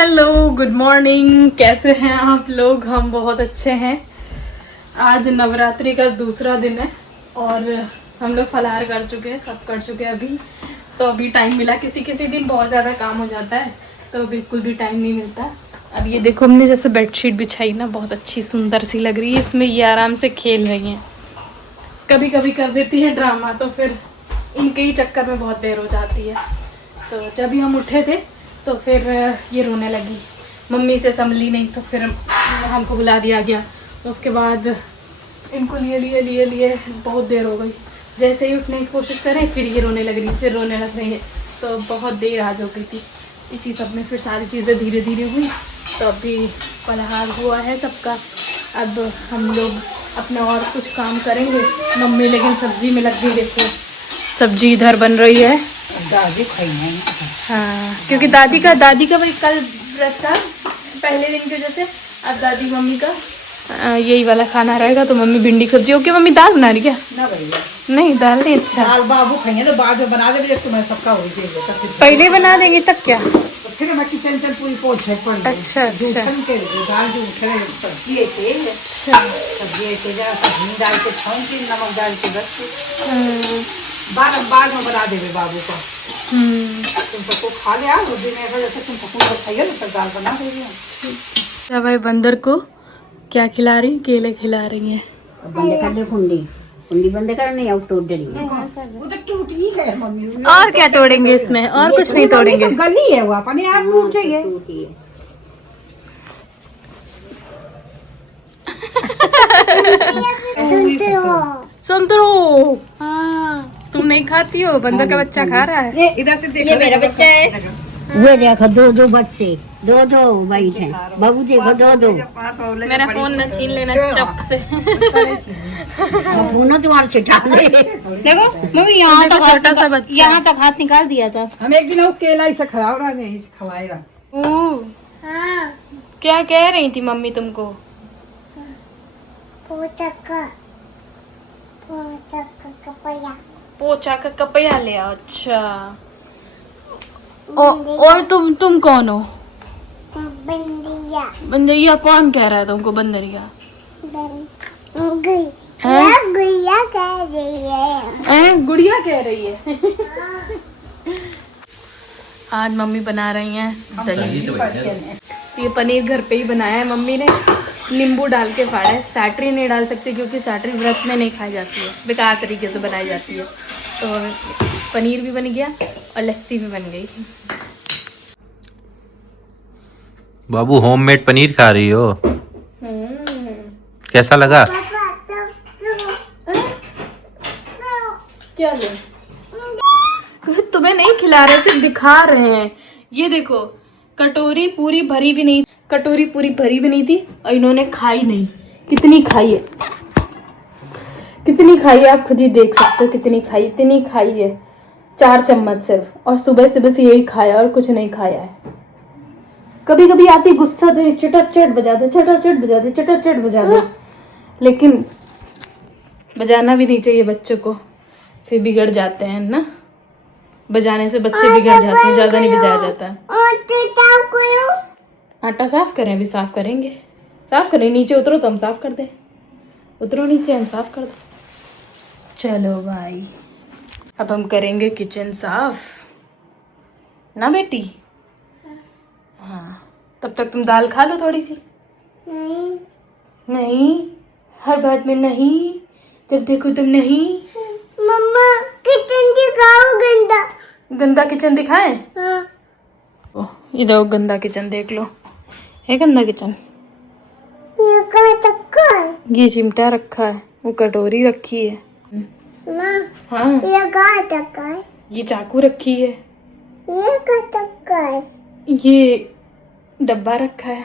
Hello, good morning. कैसे हैं आप लोग? हम बहुत अच्छे हैं। आज नवरात्रि का दूसरा दिन है और हम लोग फलाहार कर चुके हैं, सब कर चुके हैं अभी। तो अभी टाइम मिला, किसी किसी दिन बहुत ज़्यादा काम हो जाता है तो बिल्कुल भी टाइम नहीं मिलता। अब ये देखो, हमने जैसे बेडशीट बिछाई ना, बहुत अच्छी सुंदर सी लग रही है। इसमें ये आराम से खेल रही हैं। कभी कभी कर देती है ड्रामा, तो फिर इनके ही चक्कर में बहुत देर हो जाती है। तो जब ही हम उठे थे तो फिर ये रोने लगी, मम्मी से संभली नहीं, तो फिर हमको बुला दिया गया। उसके बाद इनको लिए बहुत देर हो गई। जैसे ही उठने की कोशिश करें फिर ये रोने लग रही, फिर रोने लग रही है। तो बहुत देर आज हो गई थी। इसी सब में फिर सारी चीज़ें धीरे धीरे हुई। तो अभी फलाहार हुआ है सबका। अब हम लोग अपना और कुछ काम करेंगे। मम्मी लेकिन सब्जी में लग गई। देखो सब्जी इधर बन रही है। दादी खाई है। हाँ, क्योंकि दादी का भाई कल व्रत था पहले दिन की वजह से। अब दादी मम्मी का यही वाला खाना रहेगा। तो मम्मी भिंडी की सब्जी। ओके मम्मी, दाल बना रही क्या? ना भैया, नहीं, दाल नहीं। अच्छा, दाल बाबू खाएंगे तो बाद में बना देंगे। तुम्हें सबका हो जाएगा तब पहले बना देंगे तब क्या? फिर मैं किचन पूरी पोछे पड़ गई। अच्छा। के दाल जो उठे सब्जी है के अच्छा, सब्जी है के जरा सा घी डाल के छौंक के नमक डाल के बस बाद में बना देंगे बाबू को। तुम सबको खा लिया उस दिन ऐसा जैसे तुम सबको खाइए ना, तब दाल बना देंगे। भाई बंदर को क्या खिला रही? केले खिला रही हैं। बंद कर ले कुंडी बंद करनी है, टूट रही है। वो तो टूट ही है मम्मी। और क्या तोड़ेंगे इसमें? और कुछ नहीं तोड़ेंगे। गली है वो अपने आप टूट जाइए। टूटी है। संतरो। हाँ, तुम नहीं खाती हो? बंदर का बच्चा खा रहा है। इधर से देखो, ये मेरा बच्चा है। वो देखो दो बच्चे, दो बैठे हैं। बाबू देखो दो। मेरा फोन न छीन लेना चप से। फोन तुम्हारे से उठा ले। देखो मम्मी देखो, छोटा सा बच्चा। यहाँ तक हाथ निकाल दिया था। हम एक दिन वो केला इसे खराब रहा नहीं, इसे खवाए रहा। हाँ, क्या कह रही थी मम्मी तुमको? पोचा का कपया ले आओ। अच्छा, और तुम कौन हो? बंदरिया। कौन कह रहा है तुमको बंदरिया? गुड़िया कह रही है। आज मम्मी बना रही हैं दही। ये पनीर घर पे ही बनाया है मम्मी ने। नींबू डाल के फाड़ा है। सैटरी नहीं डाल सकती क्योंकि सैटरी व्रत में नहीं खाई जाती है, बेकार तरीके से बनाई जाती है। तो पनीर भी बन गया और लस्सी भी बन गई। बाबू होममेड पनीर खा रही हो? कैसा लगा? क्या ले? तुम्हें नहीं खिला रहे, सिर्फ दिखा रहे हैं। ये देखो, कटोरी पूरी भरी भी नहीं थी और इन्होंने खाई नहीं। कितनी खाई है, कितनी खाई है आप खुद ही देख सकते हो। कितनी खाई, इतनी खाई है, 4 चम्मच सिर्फ। और सुबह से बस यही खाया और कुछ नहीं खाया है। कभी कभी आती गुस्सा तो चटाचट बजा दे। लेकिन बजाना भी नहीं चाहिए बच्चों को, फिर बिगड़ जाते हैं ना। बजाने से बच्चे बिगड़ जाते हैं, ज्यादा नहीं बजाया जाता है। आटा साफ करें? अभी साफ करेंगे। साफ करें? नीचे उतरो तो हम साफ कर दें। उतरो नीचे, हम साफ कर दें। चलो भाई, अब हम करेंगे किचन साफ ना बेटी। हाँ, तब तक तुम दाल खा लो थोड़ी सी। नहीं, हर बात में नहीं। जब देखो तुम नहीं। मम्मा किचन दिखाओ। गंदा किचन दिखाएं? हाँ। इधर गंदा किचन देख लो। है गंदा किचन? ये क्या चक्का है? ये चिमटा रखा है, वो कटोरी रखी है। माँ, हाँ, ये क्या चक्का है? ये चाकू रखी है। ये क्या चक्का है? ये डब्बा रखा है।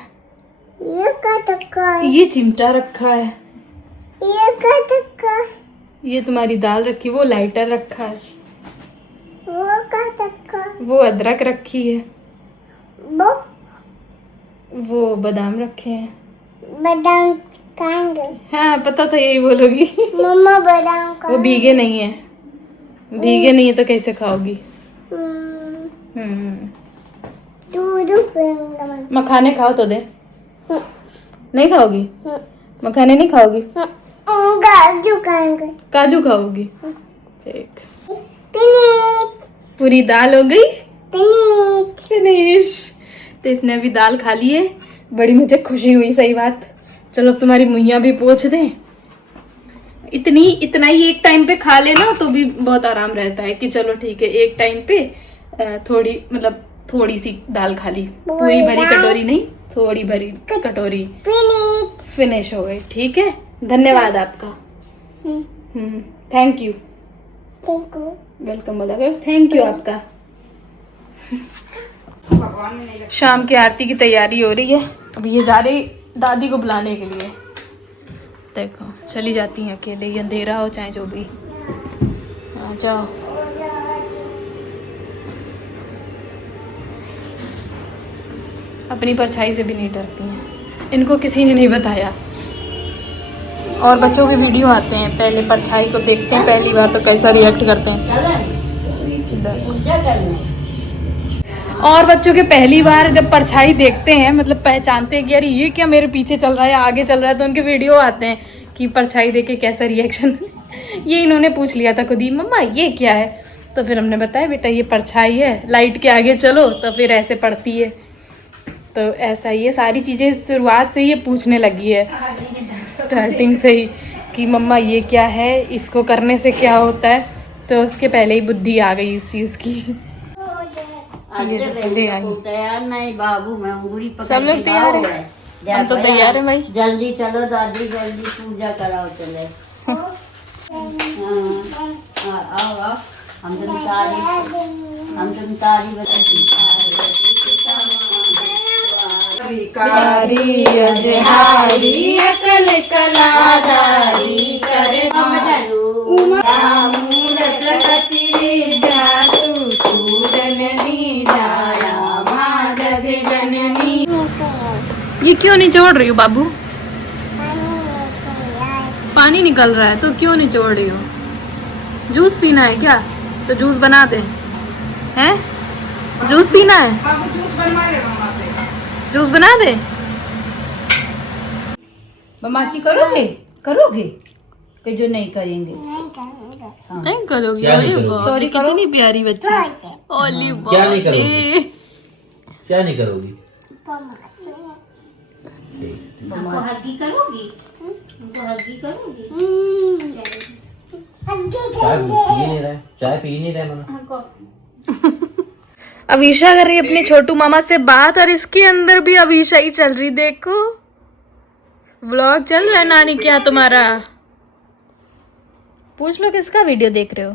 ये क्या चक्का है? ये चिमटा रखा है। ये क्या चक्का है? ये तुम्हारी दाल रखी, वो लाइटर रखा है। वो क्या चक्का है? वो अदरक रखी है। वो बादाम रखे हैं। बादाम खाएंगे? हाँ, पता था यही बोलोगी। मम्मा बादाम वो खाएंगे? भीगे नहीं है तो कैसे खाओगी? हम्म, दूध पीऊंगा मैं। मखाने खाओ तो दे। नहीं खाओगी? मखाने नहीं खाओगी? काजू खाएंगे। काजू खाओगी? ठीक। पनीर पूरी दाल हो गई पनीर। फिनिश। तो इसने अभी दाल खा ली है। बड़ी मुझे खुशी हुई, सही बात। चलो अब तुम्हारी मुइयां भी पोंछ दें। इतना ही एक टाइम पे खा लेना तो भी बहुत आराम रहता है कि चलो ठीक है, एक टाइम पे थोड़ी मतलब थोड़ी सी दाल खा ली, पूरी भरी कटोरी नहीं, थोड़ी भरी कटोरी पनीर। फिनिश हो गई। ठीक है, धन्यवाद आपका। Thank you. ठीक है। वेलकम बोला करो, थैंक यू आपका। शाम की आरती की तैयारी हो रही है। अब ये जा रही दादी को बुलाने के लिए। देखो चली जाती हैं अकेले, ये अंधेरा हो चाहे जो भी। आ जाओ। अपनी परछाई से भी नहीं डरती हैं, इनको किसी ने नहीं बताया। और बच्चों के वीडियो आते हैं, पहले परछाई को देखते हैं पहली बार तो कैसा रिएक्ट करते हैं। और बच्चों के पहली बार जब परछाई देखते हैं मतलब पहचानते हैं कि अरे ये क्या मेरे पीछे चल रहा है, आगे चल रहा है, तो उनके वीडियो आते हैं कि परछाई देख के कैसा रिएक्शन। ये इन्होंने पूछ लिया था खुद ही, मम्मा ये क्या है? तो फिर हमने बताया बेटा ये परछाई है, लाइट के आगे चलो तो फिर ऐसे पड़ती है। तो ऐसा ही है, सारी चीज़ें शुरुआत से ये पूछने लगी है, स्टार्टिंग से ही कि मम्मा ये क्या है, इसको करने से क्या होता है। तो उसके पहले ही बुद्धि आ गई इस चीज़ की। ये पहले आई। तैयार नहीं बाबू, मैं अंगूरी पकड़ सब लोग के तैयार लाओ है? हम तो तैयार है भाई। जल्दी चलो दादी, जल्दी पूजा कराओ चले। आओ आओ, हम तुम तारी अजहारी अकल कलाधारी करे ये क्यों निचोड़ रही हो बाबू? पानी निकल रहा है तो क्यों निचोड़ रही हो? जूस पीना है क्या? तो जूस बना दे। हैं? जूस पीना है? जूस बनवा ले मामा से। जूस बना दे। बदमाशी करोगे करोगे कि जो नहीं करेंगे? नहीं करोगी? क्या नहीं अरे करोगी? वाह, सॉरी करो। कितनी प्यारी बच्ची। ओली क्या नहीं बाप रे। करोगी? क्या नहीं करोगी? हमको हग्गी करोगी? हमको हग्गी करोगी? चाय पी नहीं रहा है, चाय पी नहीं रहा है मना। अवीशा कर रही है अपने छोटू मामा से बात, और इसके अंदर भी अवीशा ही चल रही। देखो व्लॉग चल रहा है नानी क्या तुम्हारा? पूछ लो किसका वीडियो देख रहे हो?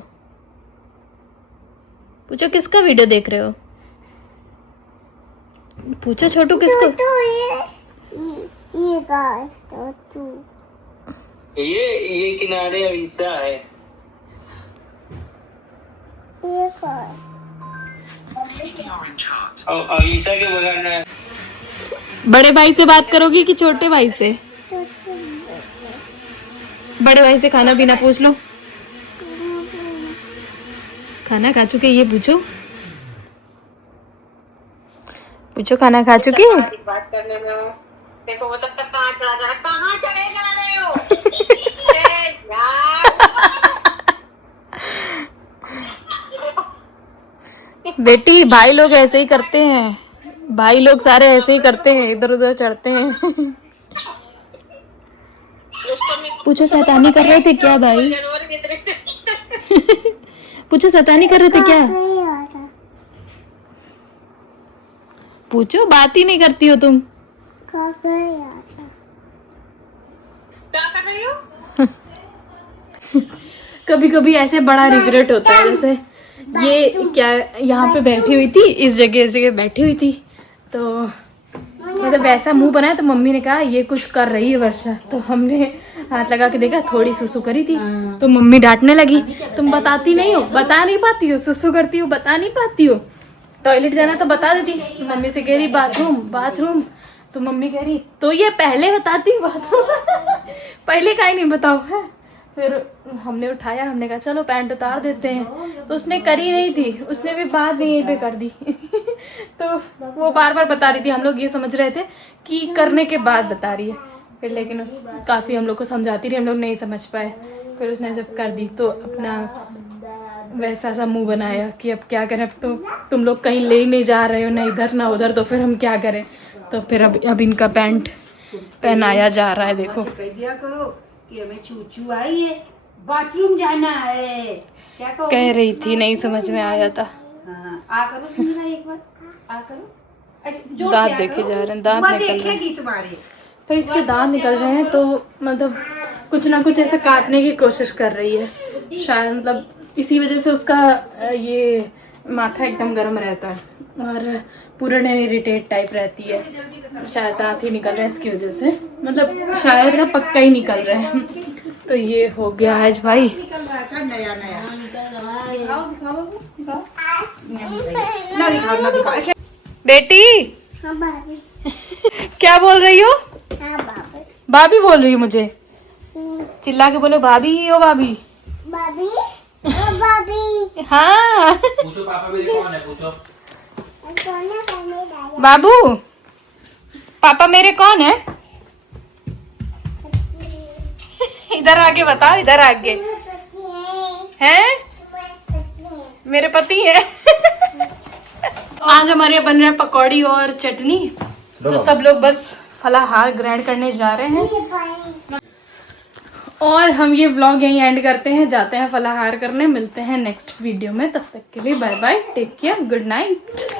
पूछो किसका वीडियो देख रहे हो? पूछो छोटू किसको? ये गाय तो तू ये किनारे अवीशा है। ये गाय और अवीशा के बगल में बड़े भाई से बात करोगी कि छोटे भाई से? बड़े भाई से खाना पीना पूछ लो। खाना खा चुके ये पूछो। पूछो खाना खा चुकी है? बात करने में हो। देखो वो तब तक कहाँ चला जा रहा, कहाँ चले जा रहे हो? ए, यार। बेटी भाई लोग ऐसे ही करते हैं, भाई लोग सारे ऐसे ही करते हैं, इधर उधर चढ़ते हैं। पूछो शैतानी कर रहे थे क्या भाई? पूछो शैतानी कर रहे थे क्या? नहीं आता। पूछो, बात ही नहीं करती हो तुम। नहीं आता। क्या कर रही हो? कभी कभी ऐसे बड़ा रिग्रेट होता है, जैसे ये क्या यहाँ पे बैठी हुई थी, इस जगह बैठी हुई थी, तो मतलब वैसा मुंह बनाया तो मम्मी ने कहा ये कुछ कर रही है वर्षा, तो हमने हाथ लगा के देखा थोड़ी सुसु करी थी, तो मम्मी डांटने लगी तुम बताती नहीं हो, बता नहीं पाती हो, सुसु करती हो बता नहीं पाती हो, टॉयलेट जाना तो बता देती। तो मम्मी से कह रही बाथरूम बाथरूम, तो मम्मी कह रही तो ये पहले बताती बाथरूम। पहले का ही नहीं बताओ है। फिर हमने उठाया, हमने कहा चलो पैंट उतार देते हैं, तो उसने करी नहीं थी, उसने भी बात भी यहीं पे कर दी। तो वो बार बार बता रही थी, हम लोग ये समझ रहे थे कि करने के बाद बता रही है, फिर लेकिन काफ़ी हम लोग को समझाती रही, हम लोग नहीं समझ पाए। फिर उसने जब कर दी तो अपना वैसा सा मुंह बनाया कि अब क्या करें, अब तो तुम लोग कहीं ले ही नहीं जा रहे हो, ना इधर ना उधर, तो फिर हम क्या करें। तो फिर अब इनका पैंट पहनाया जा रहा है। देखो कह दिया करो कि हमें चूचू आई है, बाथरूम जाना है, क्या कहो? कह रही थी, नहीं समझ में आया था। हाँ, आ करो सुनीला एक बार, आ करो। ऐसे जोर दांत से आ देखे करो। जा रहे हैं, दांत बुआ निकल रहे हैं। देखेगी तुम्हारे। तो इसके दांत निकल रहे हैं, तो मतलब कुछ ना कुछ ऐसे काटने की कोशिश कर रही है शायद, मतलब इसी वजह से उसका ये माथा एकदम गर्म रहता है और पूरा इरिटेट टाइप रहती है, शायद दांत ही निकल रहे हैं इसकी वजह से, मतलब शायद ना पक्का ही निकल रहे हैं। तो ये हो गया आज भाई। निकल रहा था नया नया। दिखाओ दिखाओ बाबू, दिखाओ। ना दिखाओ ना दिखाओ। बेटी हाँ भाभी, क्या बोल रही हो? हाँ भाभी, भाभी बोल रही हो मुझे, चिल्ला के बोलो भाभी, ओ भाभी। भाभी, ओ भाभी, हाँ पूछो पापा मेरे कौन है, पूछो। सोना करने डाला। बाबू, पापा मेरे कौन है? इधर आके बताओ, इधर आके। हैं? मेरे पति है। आज हमारे यहाँ बन रहे हैं पकौड़ी और चटनी, तो सब लोग बस फलाहार ग्रैंड करने जा रहे हैं। और हम ये व्लॉग यहीं एंड करते हैं, जाते हैं फलाहार करने। मिलते हैं नेक्स्ट वीडियो में, तब तक के लिए bye bye, take care, good night.